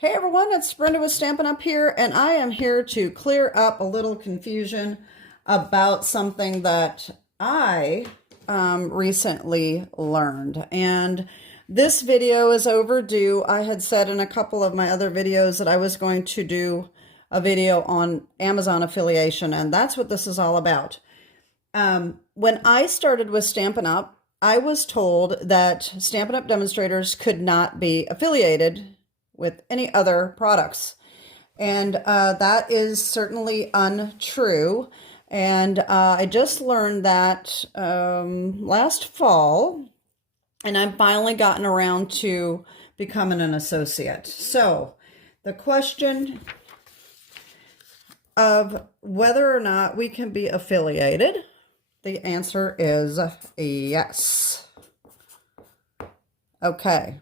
Hey everyone, it's Brenda with Stampin' Up here, and I am here to clear up a little confusion about something that I recently learned. And this video is overdue. I had said in a couple of my other videos that I was going to do a video on Amazon affiliation, and that's what this is all about. When I started with Stampin' Up, I was told that Stampin' Up demonstrators could not be affiliated with any other products. And that is certainly untrue. And I just learned that last fall, and I've finally gotten around to becoming an associate. So the question of whether or not we can be affiliated, the answer is yes. Okay.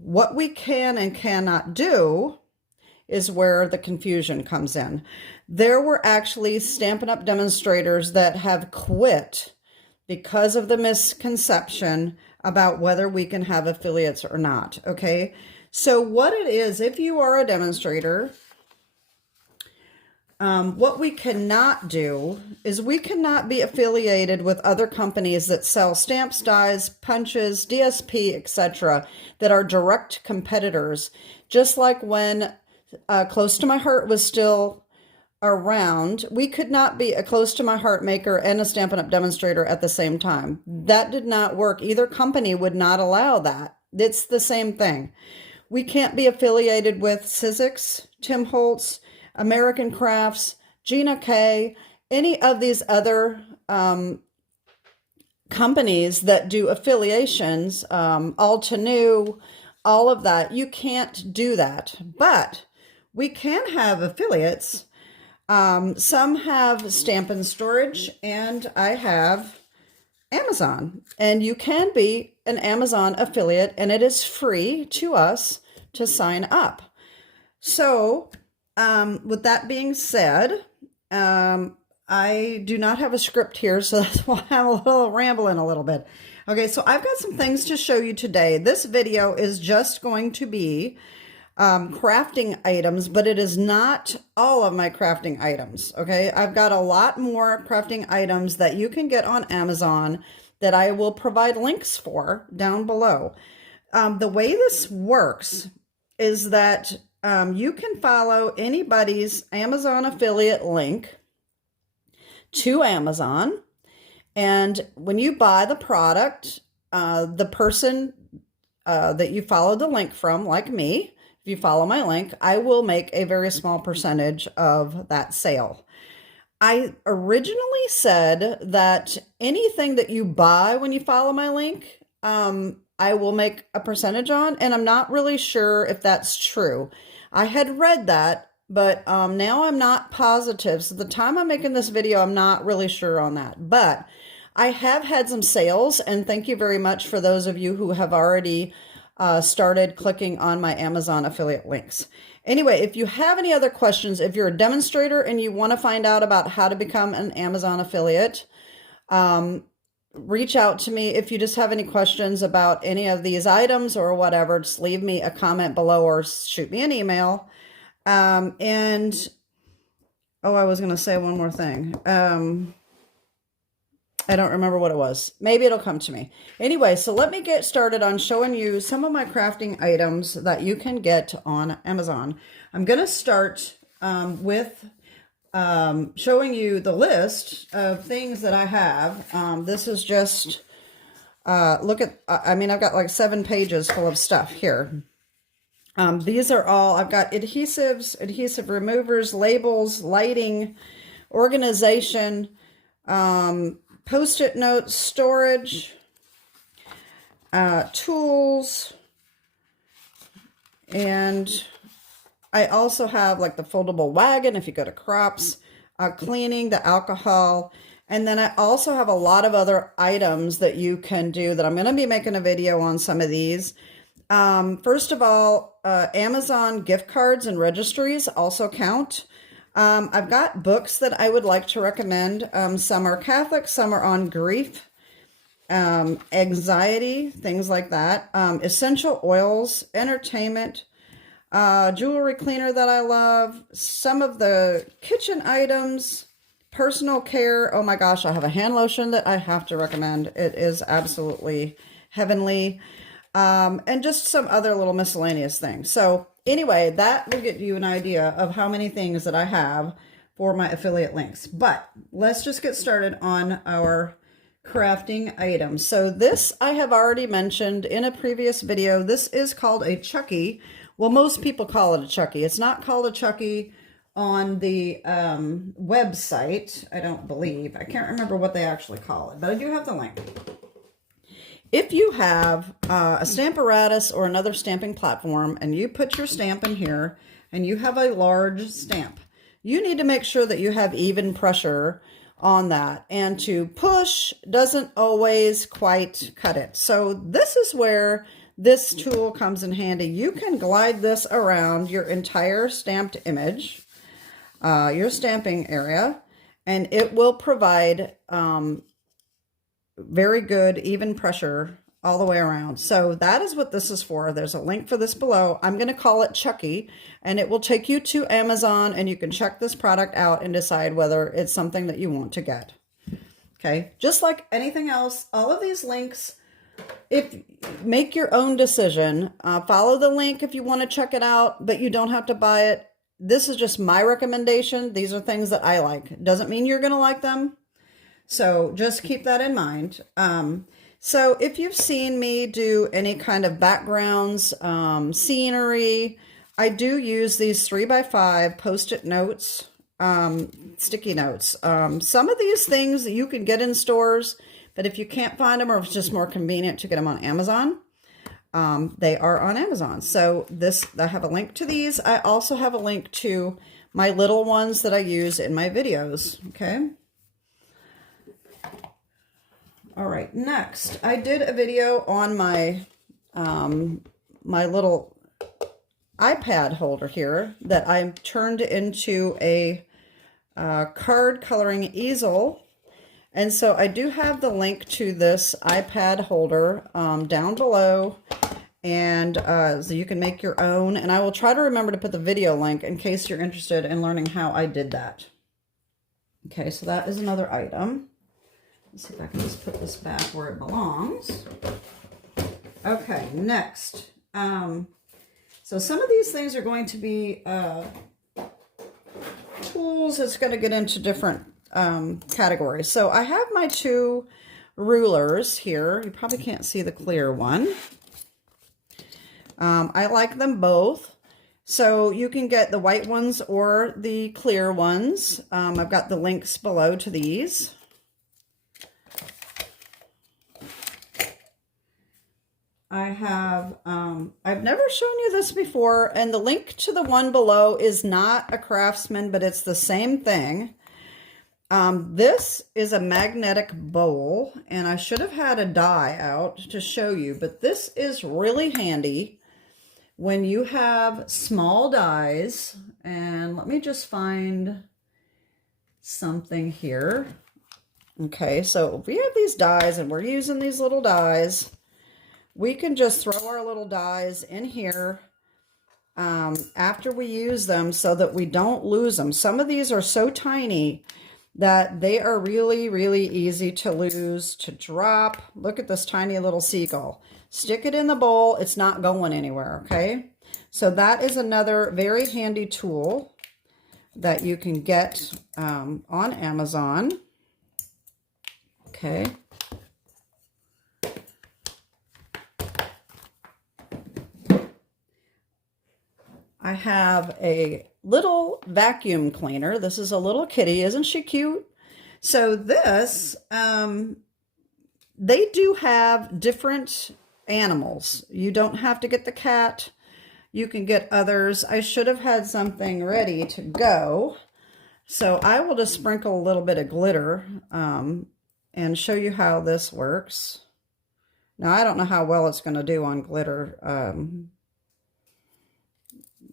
What we can and cannot do is where the confusion comes in. There were actually Stampin' Up demonstrators that have quit because of the misconception about whether we can have affiliates or not, okay? So what it is, if you are a demonstrator, what we cannot do is we cannot be affiliated with other companies that sell stamps, dies, punches, DSP, etc. that are direct competitors. Just like when Close to My Heart was still around, we could not be a Close to My Heart maker and a Stampin' Up demonstrator at the same time. That did not work. Either company would not allow that. It's the same thing. We can't be affiliated with Sizzix, Tim Holtz, American Crafts, Gina K, any of these other companies that do affiliations, Altenew, all of that. You can't do that, but we can have affiliates. Some have Stampin' Storage, and I have Amazon. And you can be an Amazon affiliate, and it is free to us to sign up. So, with that being said, I do not have a script here, so that's why I'm a little rambling a little bit. Okay, so I've got some things to show you today. This video is just going to be crafting items, but it is not all of my crafting items, okay? I've got a lot more crafting items that you can get on Amazon that I will provide links for down below. The way this works is that you can follow anybody's Amazon affiliate link to Amazon, and when you buy the product, the person that you follow the link from, like me, if you follow my link, I will make a very small percentage of that sale. I originally said that anything that you buy when you follow my link, I will make a percentage on, and I'm not really sure if that's true. I had read that, but now I'm not positive. So the time I'm making this video, I'm not really sure on that. But I have had some sales, and thank you very much for those of you who have already started clicking on my Amazon affiliate links. Anyway, if you have any other questions, if you're a demonstrator and you want to find out about how to become an Amazon affiliate, reach out to me. If you just have any questions about any of these items or whatever, just leave me a comment below or shoot me an email. I was going to say one more thing. I don't remember what it was. Maybe it'll come to me. Anyway, so let me get started on showing you some of my crafting items that you can get on Amazon. I'm going to start with showing you the list of things that I have. This is just, look at, I've got like 7 pages full of stuff here. These are all, I've got adhesives, adhesive removers, labels, lighting, organization, Post-it notes, storage, tools, and I also have like the foldable wagon if you go to crops, cleaning, the alcohol, and then I also have a lot of other items that you can do that I'm going to be making a video on some of these. First of all, Amazon gift cards and registries also count. I've got books that I would like to recommend. Some are Catholic, some are on grief. anxiety, things like that, essential oils, entertainment, jewelry cleaner that I love, some of the kitchen items, personal care. Oh my gosh, I have a hand lotion that I have to recommend. It is absolutely heavenly. And just some other little miscellaneous things. So anyway, that will get you an idea of how many things that I have for my affiliate links. But let's just get started on our crafting items. So this I have already mentioned in a previous video. This is called a Chucky. Well, most people call it a Chucky. It's not called a Chucky on the website, I don't believe. I can't remember what they actually call it, but I do have the link. If you have a Stamparatus or another stamping platform and you put your stamp in here and you have a large stamp, you need to make sure that you have even pressure on that, and to push doesn't always quite cut it. So this is where this tool comes in handy. You can glide this around your entire stamped image, your stamping area, and it will provide very good even pressure all the way around. So that is what this is for. There's a link for this below. I'm going to call it Chucky, and it will take you to Amazon, and you can check this product out and decide whether it's something that you want to get. Okay, just like anything else, all of these links, make your own decision. Follow the link if you want to check it out, but you don't have to buy it. This is just my recommendation. These are things that I like. Doesn't mean you're going to like them. So just keep that in mind. So if you've seen me do any kind of backgrounds, scenery, I do use these 3x5 Post-it notes, sticky notes. Some of these things that you can get in stores, but if you can't find them or if it's just more convenient to get them on Amazon, they are on Amazon. So I have a link to these. I also have a link to my little ones that I use in my videos. Okay. All right, next, I did a video on my my little iPad holder here that I turned into a card coloring easel. And so I do have the link to this iPad holder down below, and so you can make your own. And I will try to remember to put the video link in case you're interested in learning how I did that. Okay, so that is another item. Let's see if I can just put this back where it belongs. Okay, next. So some of these things are going to be tools. It's going to get into different categories. So I have my two rulers here. You probably can't see the clear one. I like them both. So you can get the white ones or the clear ones. I've got the links below to these. I have, I've never shown you this before, and the link to the one below is not a Craftsman, but it's the same thing. This is a magnetic bowl, and I should have had a die out to show you, but this is really handy when you have small dies. And let me just find something here. Okay, so we have these dies, and we're using these little dies. We can just throw our little dies in here after we use them so that we don't lose them. Some of these are so tiny that they are really, really easy to lose, to drop. Look at this tiny little seagull. Stick it in the bowl. It's not going anywhere, okay? So that is another very handy tool that you can get on Amazon. Okay. I have a little vacuum cleaner. This is a little kitty. Isn't she cute? So this, they do have different animals. You don't have to get the cat. You can get others. I should have had something ready to go. So I will just sprinkle a little bit of glitter and show you how this works. Now, I don't know how well it's going to do on glitter.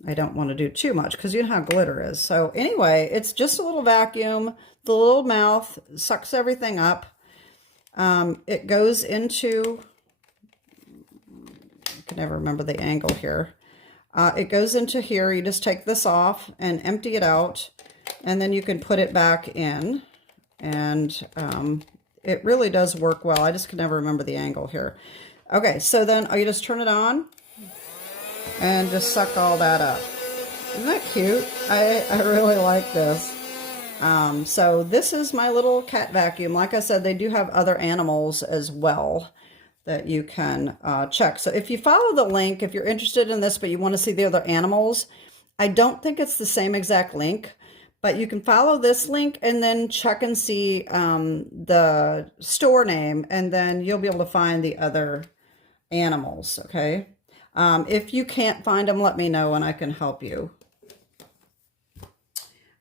I don't want to do too much because you know how glitter is. So anyway, it's just a little vacuum. The little mouth sucks everything up. It goes into, I can never remember the angle here. It goes into here. You just take this off and empty it out, and then you can put it back in. And it really does work well. I just can never remember the angle here. Okay, so then you just turn it on and just suck all that up. Isn't that cute? I really like this. So this is my little cat vacuum. Like I said, they do have other animals as well that you can check. So if you follow the link, if you're interested in this but you want to see the other animals, I don't think it's the same exact link, but you can follow this link and then check and see the store name, and then you'll be able to find the other animals, okay? If you can't find them, let me know and I can help you.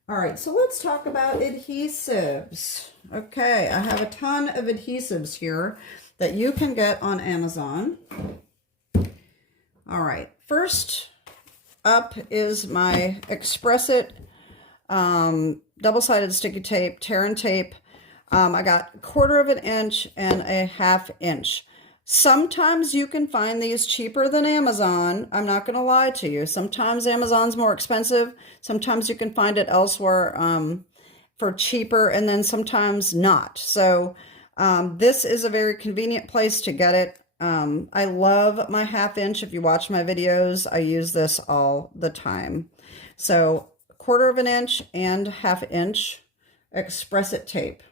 All right, so let's talk about adhesives. Okay, I have a ton of adhesives here that you can get on Amazon. All right, first up is my Express It double-sided sticky tape, tear and tape. I got 1/4 of an inch and a 1/2 inch. Sometimes you can find these cheaper than Amazon. I'm not going to lie to you. Sometimes Amazon's more expensive. Sometimes you can find it elsewhere for cheaper, and then sometimes not. So this is a very convenient place to get it. I love my 1/2 inch. If you watch my videos, I use this all the time. So 1/4 of an inch and 1/2 inch Express It tape.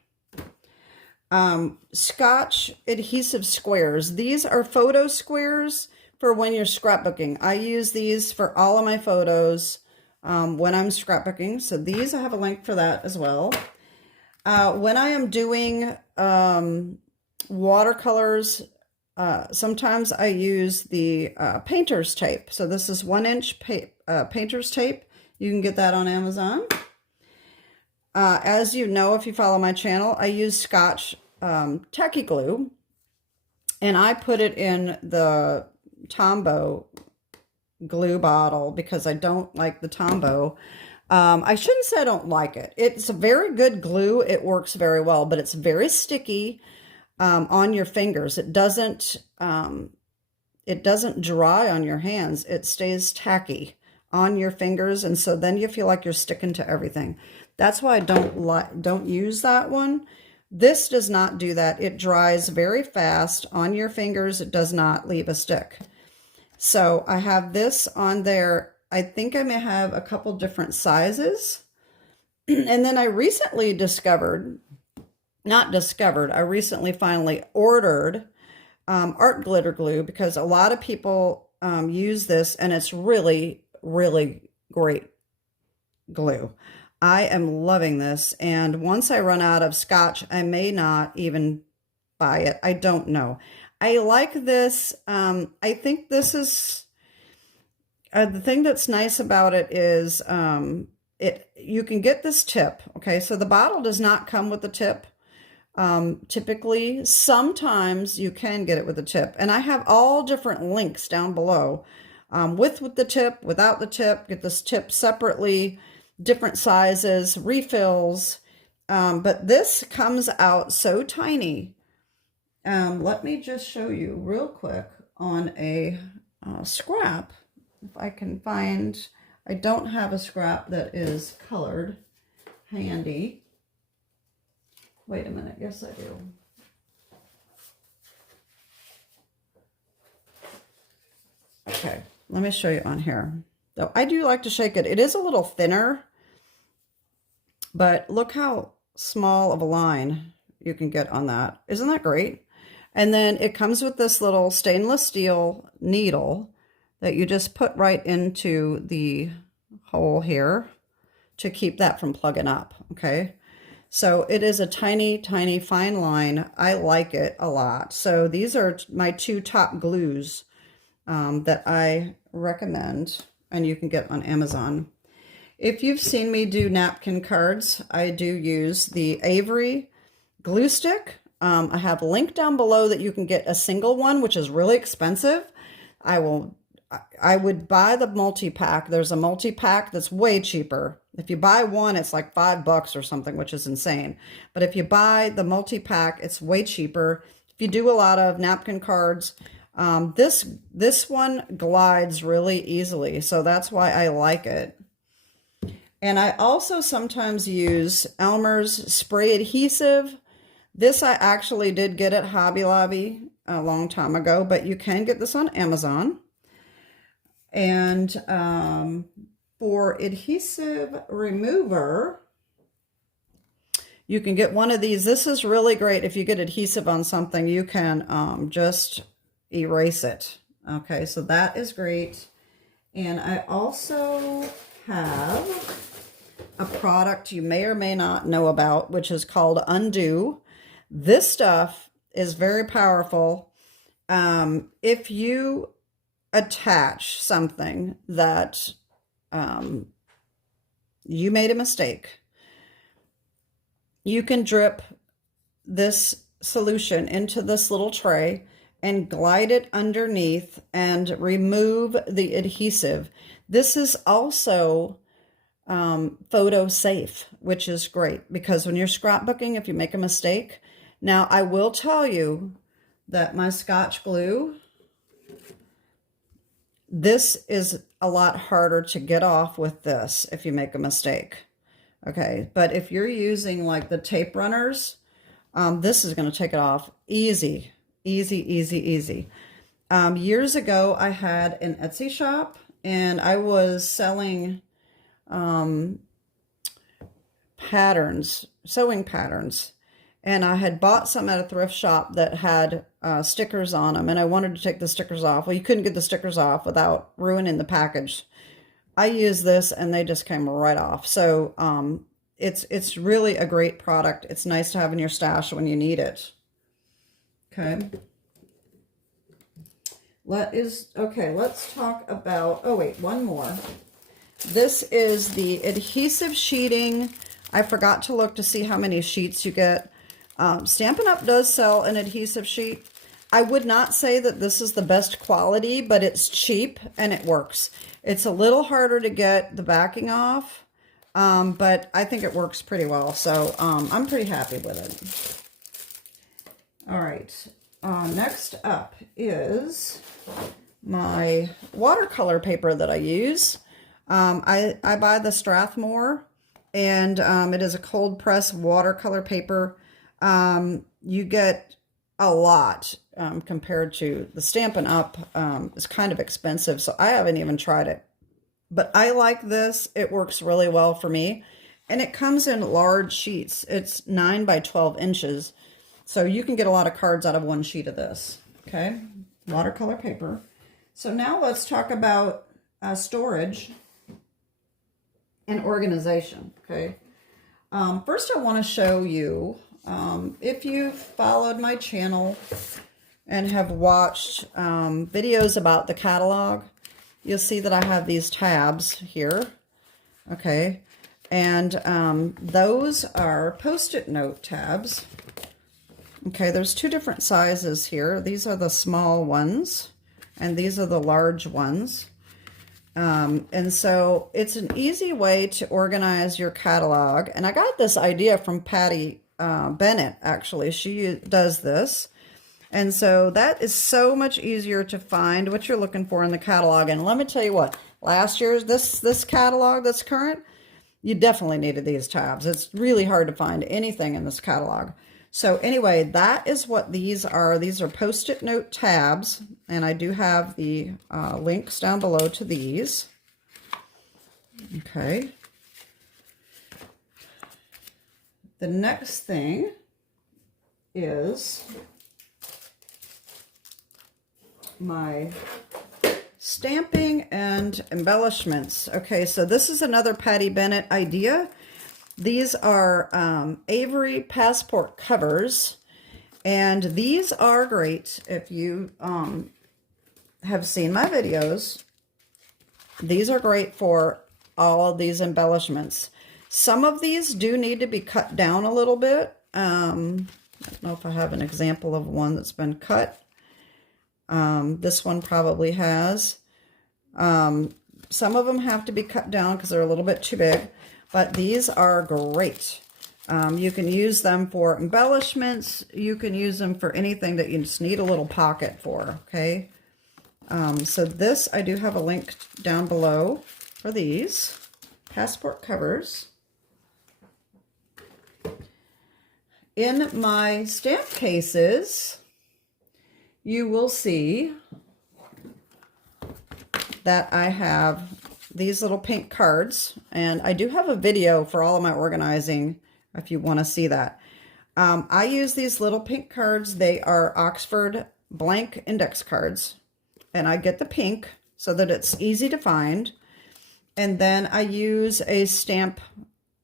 Scotch adhesive squares. These are photo squares for when you're scrapbooking. I use these for all of my photos when I'm scrapbooking. So these, I have a link for that as well. When I am doing watercolors, sometimes I use the painter's tape. So this is 1 inch painter's tape. You can get that on Amazon. As you know, if you follow my channel, I use Scotch tacky glue, and I put it in the Tombow glue bottle because I don't like the Tombow. I shouldn't say I don't like it. It's a very good glue. It works very well, but it's very sticky on your fingers. It doesn't dry on your hands. It stays tacky on your fingers, and so then you feel like you're sticking to everything. That's why I don't use that one. This does not do that. It dries very fast on your fingers. It does not leave a stick. So I have this on there. I think I may have a couple different sizes. And then I recently I recently finally ordered art glitter glue, because a lot of people use this, and it's really, really great glue. I am loving this, and once I run out of Scotch, I may not even buy it. I don't know. I like this. I think this is the thing that's nice about it is you can get this tip. Okay, so the bottle does not come with the tip. Typically, sometimes you can get it with a tip, and I have all different links down below with the tip, without the tip. Get this tip separately, different sizes, refills, but this comes out so tiny. Let me just show you real quick on a scrap, if I can find. I don't have a scrap that is colored handy. Wait a minute, yes I do. Okay, let me show you on here. Though I do like to shake it. It is a little thinner, but look how small of a line you can get on that. Isn't that great? And then it comes with this little stainless steel needle that you just put right into the hole here to keep that from plugging up, okay? So it is a tiny, tiny fine line. I like it a lot. So these are my 2 top glues that I recommend, and you can get on Amazon. If you've seen me do napkin cards, I do use the Avery glue stick. I have a link down below that you can get a single one, which is really expensive. I will I would buy the multi-pack. There's a multi-pack that's way cheaper. If you buy one, it's like $5 or something, which is insane. But if you buy the multi-pack, it's way cheaper. If you do a lot of napkin cards, this one glides really easily, so that's why I like it. And I also sometimes use Elmer's spray adhesive. This I actually did get at Hobby Lobby a long time ago, but you can get this on Amazon. And for adhesive remover, you can get one of these. This is really great. If you get adhesive on something, you can just erase it. Okay, so that is great. And I also have a product you may or may not know about, which is called Undo. This stuff is very powerful. If you attach something that you made a mistake, you can drip this solution into this little tray and glide it underneath and remove the adhesive. This is also photo safe, which is great because when you're scrapbooking, if you make a mistake. Now, I will tell you that my Scotch glue, this is a lot harder to get off with this if you make a mistake. Okay, but if you're using like the tape runners, this is going to take it off easy, easy, easy, easy. Years ago, I had an Etsy shop and I was selling patterns, sewing patterns. And I had bought some at a thrift shop that had stickers on them, and I wanted to take the stickers off. Well, you couldn't get the stickers off without ruining the package. I used this, and they just came right off. So it's really a great product. It's nice to have in your stash when you need it. Okay. Let's talk about, oh wait, one more. This is the adhesive sheeting. I forgot to look to see how many sheets you get. Stampin' Up! Does sell an adhesive sheet. I would not say that this is the best quality, but it's cheap and it works. It's a little harder to get the backing off, but I think it works pretty well. So I'm pretty happy with it. All right. Next up is my watercolor paper that I use. I buy the Strathmore, and it is a cold press watercolor paper. You get a lot compared to the Stampin' Up. It's kind of expensive, so I haven't even tried it. But I like this. It works really well for me. And it comes in large sheets. It's 9 by 12 inches. So you can get a lot of cards out of one sheet of this. Okay, watercolor paper. So now let's talk about storage and organization. Okay. First I want to show you, if you've followed my channel and have watched videos about the catalog, you'll see that I have these tabs here. Okay. And those are Post-it note tabs. Okay, there's two different sizes here. These are the small ones, and these are the large ones. And so it's an easy way to organize your catalog. And I got this idea from Patty Bennett, actually. She does this. And so that is so much easier to find what you're looking for in the catalog. And let me tell you what, last year's, this catalog that's current, you definitely needed these tabs. It's really hard to find anything in this catalog. So anyway, that is what these are. These are Post-it note tabs, and I do have the links down below to these. Okay. The next thing is my stamping and embellishments. Okay, so this is another Patty Bennett idea. These are Avery passport covers, and these are great if you have seen my videos. These are great for all of these embellishments. Some of these do need to be cut down a little bit. I don't know if I have an example of one that's been cut. This one probably has. Some of them have to be cut down because they're a little bit too big, but these are great. You can use them for embellishments. You can use them for anything that you just need a little pocket for, okay? So this, I do have a link down below for these passport covers. In my stamp cases, you will see that I have these little pink cards, and I do have a video for all of my organizing if you want to see that. I use these little pink cards. They are Oxford blank index cards, and I get the pink so that it's easy to find. And then I use a stamp,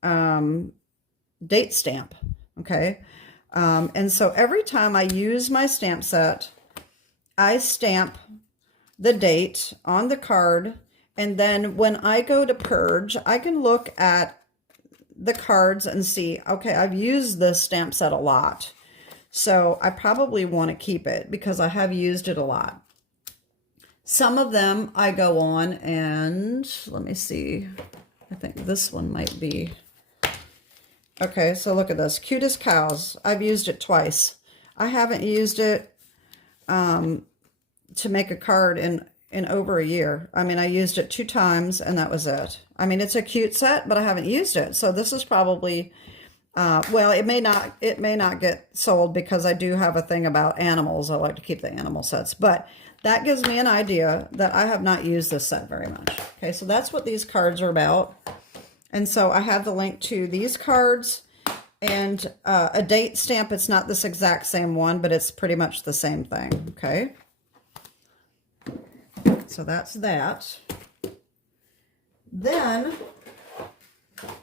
date stamp, okay? And so every time I use my stamp set, I stamp the date on the card, and then when I go to purge, I can look at the cards and see, okay, I've used this stamp set a lot, so I probably want to keep it because I have used it a lot. Some of them I go on and, let me see, I think this one might be, okay, so look at this, Cutest Cows. I've used it twice. I haven't used it to make a card in over a year. I mean, I used it 2 times and that was it. I mean, it's a cute set, but I haven't used it. So this is probably, well, it may not get sold because I do have a thing about animals. I like to keep the animal sets, but that gives me an idea that I have not used this set very much. Okay, so that's what these cards are about. And so I have the link to these cards and a date stamp. It's not this exact same one, but it's pretty much the same thing, okay? So that's that. Then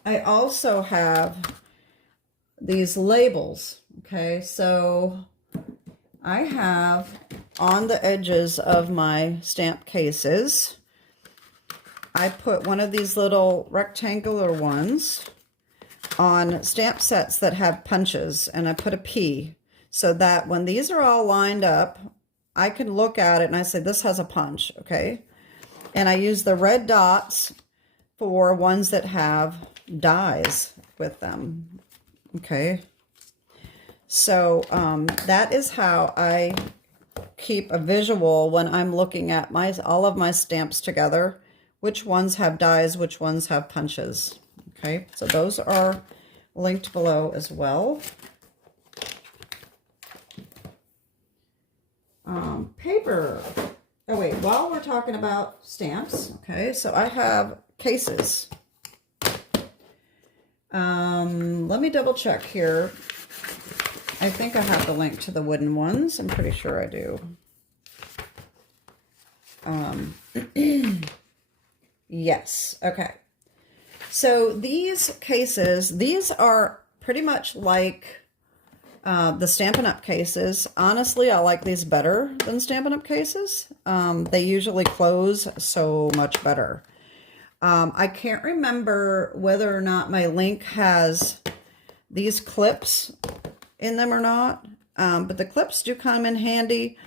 I also have these labels, okay? So I have on the edges of my stamp cases, I put one of these little rectangular ones on stamp sets that have punches, and I put a P so that when these are all lined up, I can look at it and I say, this has a punch, okay? And I use the red dots for ones that have dies with them, okay? So that is how I keep a visual when I'm looking at all of my stamps together, which ones have dies, which ones have punches, okay? So those are linked below as well. Paper. Oh wait, while we're talking about stamps, okay, so I have cases. Let me double check here. I think I have the link to the wooden ones. I'm pretty sure I do. Yes, okay. So these cases, these are pretty much like the Stampin' Up cases. Honestly, I like these better than Stampin' Up cases. They usually close so much better. I can't remember whether or not my link has these clips in them or not, but the clips do come in handy.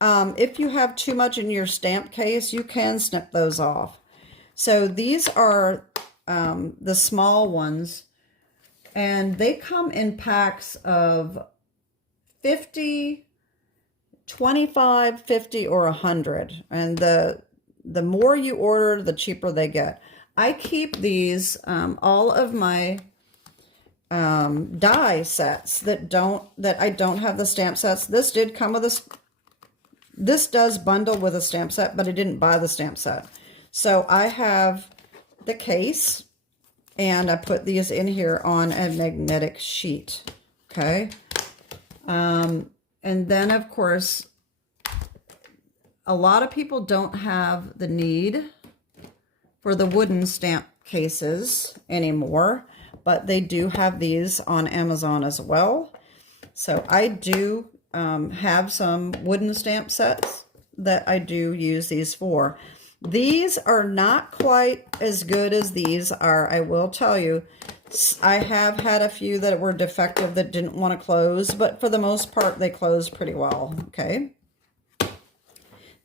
If you have too much in your stamp case, you can snip those off. So these are the small ones, and they come in packs of 50, 25, 50, or 100. And the more you order, the cheaper they get. I keep these, all of my die sets that I don't have the stamp sets. This did come with this does bundle with a stamp set, but I didn't buy the stamp set. So I have the case, and I put these in here on a magnetic sheet, okay? And then, of course, a lot of people don't have the need for the wooden stamp cases anymore, but they do have these on Amazon as well. So I do have some wooden stamp sets that I do use these for. These are not quite as good as these are, I will tell you. I have had a few that were defective that didn't want to close, but for the most part, they close pretty well, okay?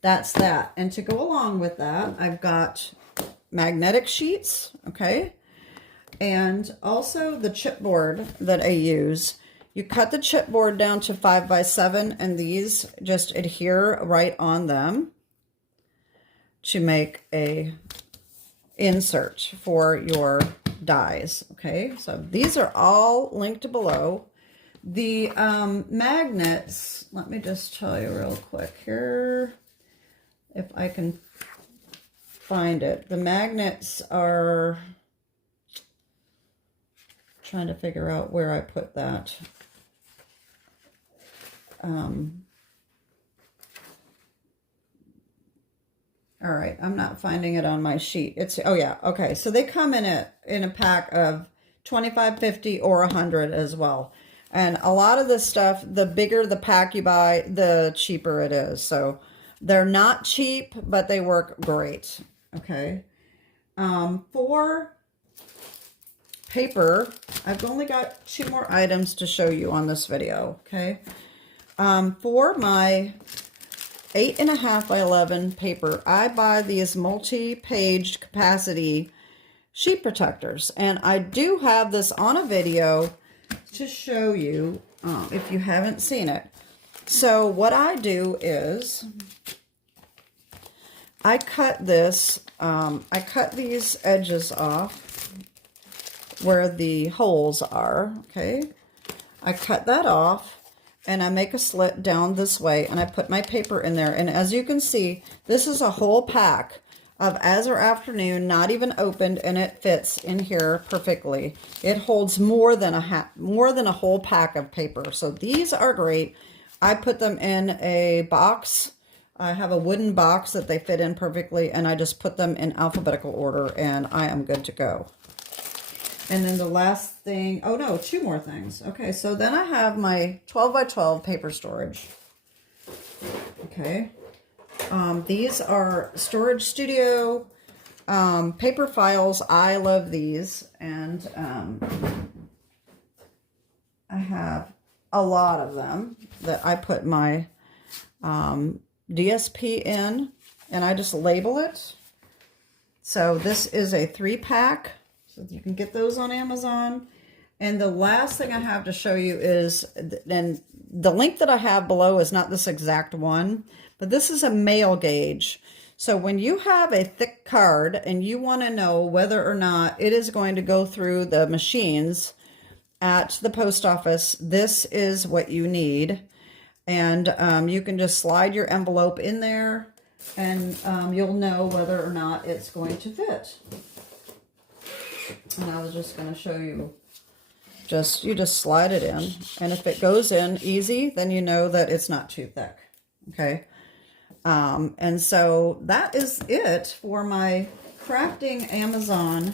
that's that. And to go along with that, I've got magnetic sheets, okay? And also the chipboard that I use. You cut the chipboard down to 5 by 7, and these just adhere right on them to make a insert for your dies, okay? So these are all linked below. The magnets, let me just tell you real quick here, if I can find it. The magnets are, trying to figure out where I put that. All right, I'm not finding it on my sheet. It's, oh yeah, okay. So they come in a pack of 25, 50, or 100 as well. And a lot of this stuff, the bigger the pack you buy, the cheaper it is. So they're not cheap, but they work great. Okay. For paper, I've only got 2 more items to show you on this video. Okay. For my 8.5 by 11 paper, I buy these multi-page capacity sheet protectors, and I do have this on a video to show you if you haven't seen it. So what I do is I cut this, I cut these edges off where the holes are, okay? I cut that off, and I make a slit down this way, and I put my paper in there. And as you can see, this is a whole pack of Azure Afternoon, not even opened, and it fits in here perfectly. It holds more than a whole pack of paper. So these are great. I put them in a box. I have a wooden box that they fit in perfectly, and I just put them in alphabetical order, and I am good to go. And then the last thing, oh no, 2 more things. Okay, so then I have my 12 by 12 paper storage. Okay. These are Storage Studio paper files. I love these. And I have a lot of them that I put my DSP in, and I just label it. So this is a 3-pack. So you can get those on Amazon. And the last thing I have to show you is, and the link that I have below is not this exact one, but this is a mail gauge. So when you have a thick card and you want to know whether or not it is going to go through the machines at the post office, this is what you need. And you can just slide your envelope in there, and you'll know whether or not it's going to fit. And I was just going to show you, you just slide it in, and if it goes in easy, then you know that it's not too thick. Okay. And so that is it for my crafting Amazon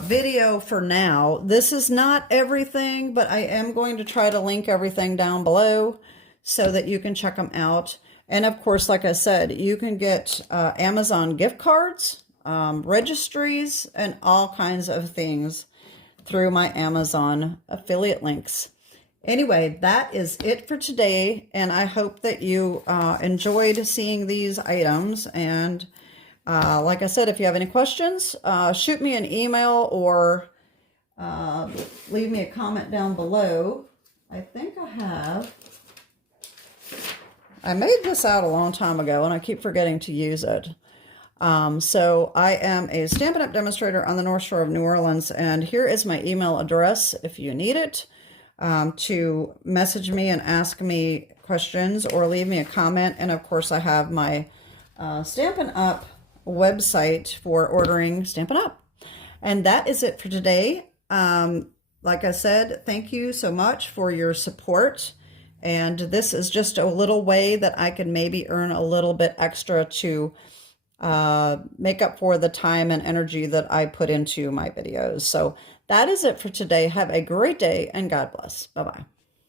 video for now. This is not everything, but I am going to try to link everything down below so that you can check them out. And of course, like I said, you can get Amazon gift cards, registries, and all kinds of things through my Amazon affiliate links. Anyway, that is it for today, and I hope that you enjoyed seeing these items. And like I said, if you have any questions, shoot me an email or leave me a comment down below. I think I made this out a long time ago, and I keep forgetting to use it. So I am a Stampin' Up! Demonstrator on the North Shore of New Orleans, and here is my email address if you need it, to message me and ask me questions or leave me a comment. And of course, I have my Stampin' Up! Website for ordering Stampin' Up! And that is it for today. Like I said, thank you so much for your support. And this is just a little way that I can maybe earn a little bit extra to make up for the time and energy that I put into my videos. So that is it for today. Have a great day, and God bless. Bye-bye.